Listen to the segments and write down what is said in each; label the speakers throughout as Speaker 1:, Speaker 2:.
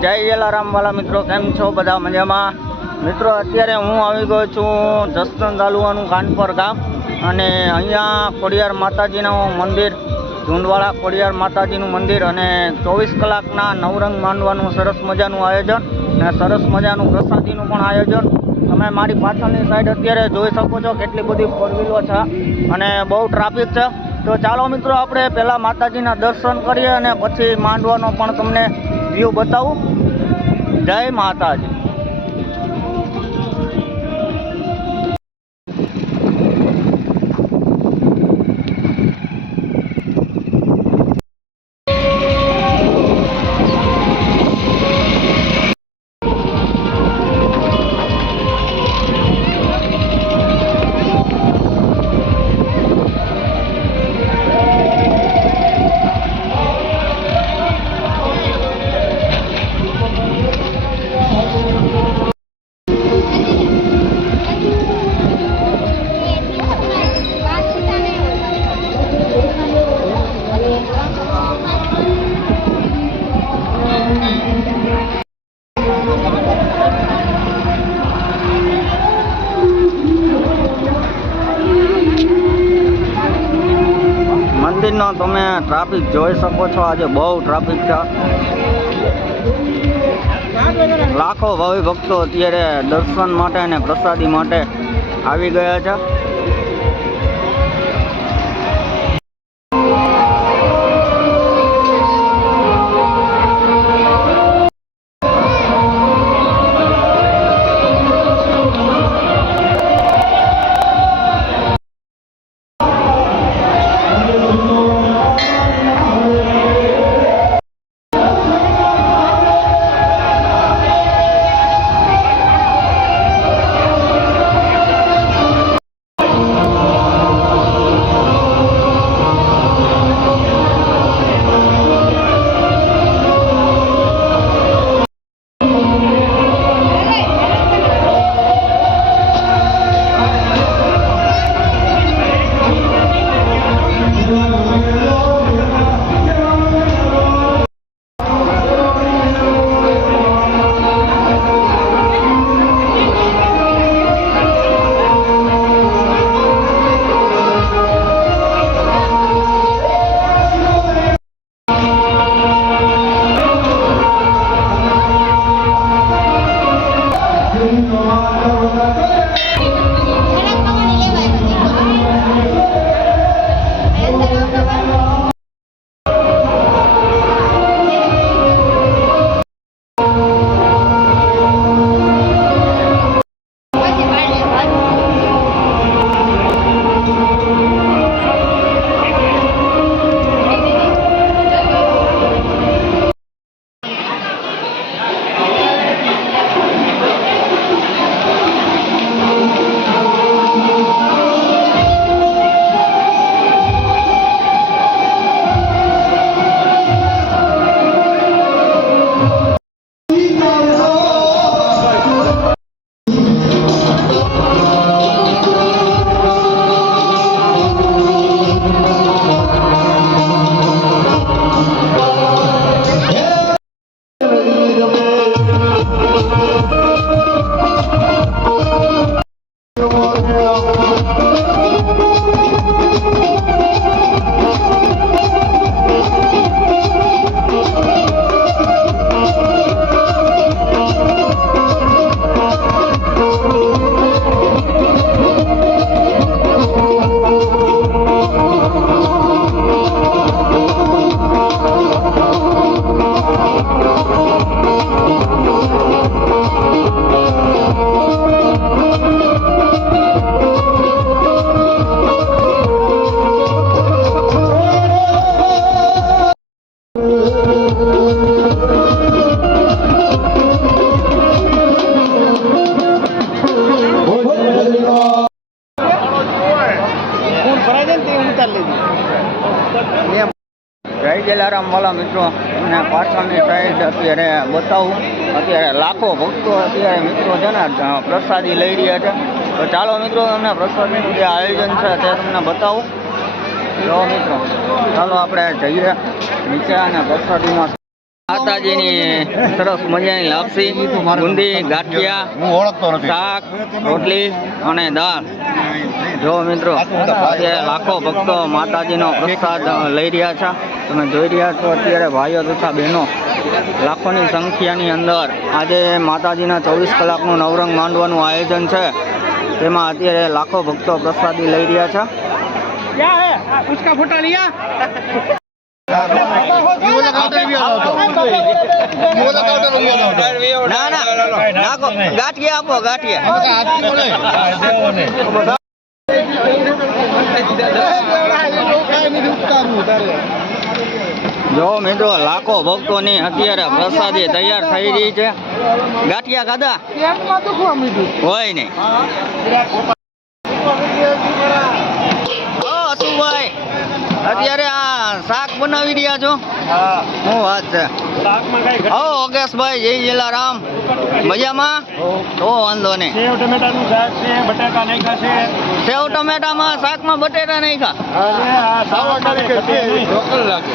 Speaker 1: જય જલારામ વાલા મિત્રો, કેમ છો બધા મજામાં? મિત્રો, અત્યારે હું આવી ગયો છું જસદન તાલુકાનું કાનપર ગામ અને અહીંયા ખોડિયાર માતાજીનું મંદિર ઝુંડવાળા ખોડિયાર માતાજીનું મંદિર અને ચોવીસ કલાકના નવરંગ માંડવાનું સરસ મજાનું આયોજન અને સરસ મજાનું પ્રસાદીનું પણ આયોજન. તમે મારી પાછળની સાઈડ અત્યારે જોઈ શકો છો કેટલી બધી ફોર વ્હીલો છે અને બહુ ટ્રાફિક છે. તો ચાલો મિત્રો, આપણે પહેલાં માતાજીના દર્શન કરીએ અને પછી માંડવાનો પણ તમને વ્યૂ બતાવું. જય માતાજી. ટ્રાફિક જોઈ શકો છો. આજે બહુ ટ્રાફિક છે. લાખો ભાવિ ભક્તો અત્યારે દર્શન માટે અને પ્રસાદી માટે આવી ગયા છે. જય જલારામ, વાલા મિત્રો. અને પાછળની સાઈડ અત્યારે બતાવું. અત્યારે લાખો ભક્તો અત્યારે મિત્રો છે ને પ્રસાદી લઈ રહ્યા છે. તો ચાલો મિત્રો, તમને પ્રસાદીનું જે આયોજન છે તે તમને બતાવું. જો મિત્રો, ચાલો આપણે જઈએ નીચે અને પ્રસાદીમાં માતાજીની સરસ મજાની લાપસી બુંદી ગાંઠિયા
Speaker 2: હું ઓળખતો નથી.
Speaker 1: શાક રોટલી અને દાળ. જો મિત્રો આજે લાખો ભક્તો માતાજીનો પ્રસાદ લઈ રહ્યા છે. તમે જોઈ રહ્યા છો અત્યારે ભાઈઓ તથા બહેનો લાખોની સંખ્યાની અંદર. આજે માતાજીના ચોવીસ કલાકનું નવરંગ માંડવાનું આયોજન છે. તેમાં અત્યારે લાખો ભક્તો પ્રસાદી લઈ રહ્યા છે. ના ના નાખો ગાંઠિયા આપો ગાંઠિયા જો મિત્રો લાખો ભક્તોની અત્યારે પ્રસાદી તૈયાર થઈ રહી છે. ગાંઠિયા ખાધા? હોય નહીં ઓ અશુભાઈ અત્યારે આ શાક બનાવી રહ્યા છો? શું વાત છે? હો ઓગેશભાઈ જય જલારામ. મજામાં? તો વાંધો નહીં.
Speaker 3: સેવ ટમેટાનું શાક છે બટાકા નાખ્યા છે.
Speaker 1: સેવ ટમેટામાં શાકમાં બટેટા
Speaker 3: છે
Speaker 2: લોકલ લાગે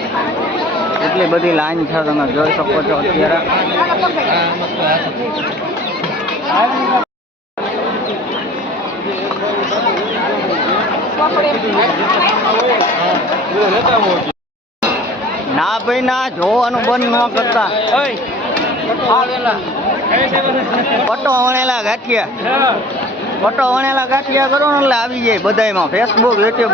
Speaker 1: એટલી બધી લાઈન છે, તમે જોઈ શકો છો અત્યારે. ના ભાઈ, ના, જોવાનું બંધ ન કરતા. પટો વણેલા ગાંઠિયા. પટ્ટો વણેલા ગાંઠિયા કરો ને એટલે આવી જાય બધાયમાં. ફેસબુક યુટ્યુબ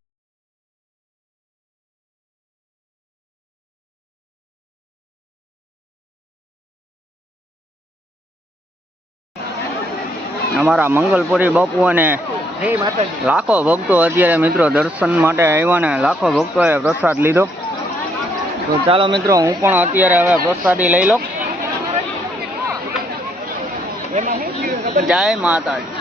Speaker 1: અમારા મંગલપુરી બાપુ અને લાખો ભક્તો અત્યારે મિત્રો દર્શન માટે આવ્યા ને લાખો ભક્તોએ પ્રસાદ લીધો. તો ચાલો મિત્રો હું પણ અત્યારે હવે પ્રસાદી લઈ લઉં. જય માતાજી.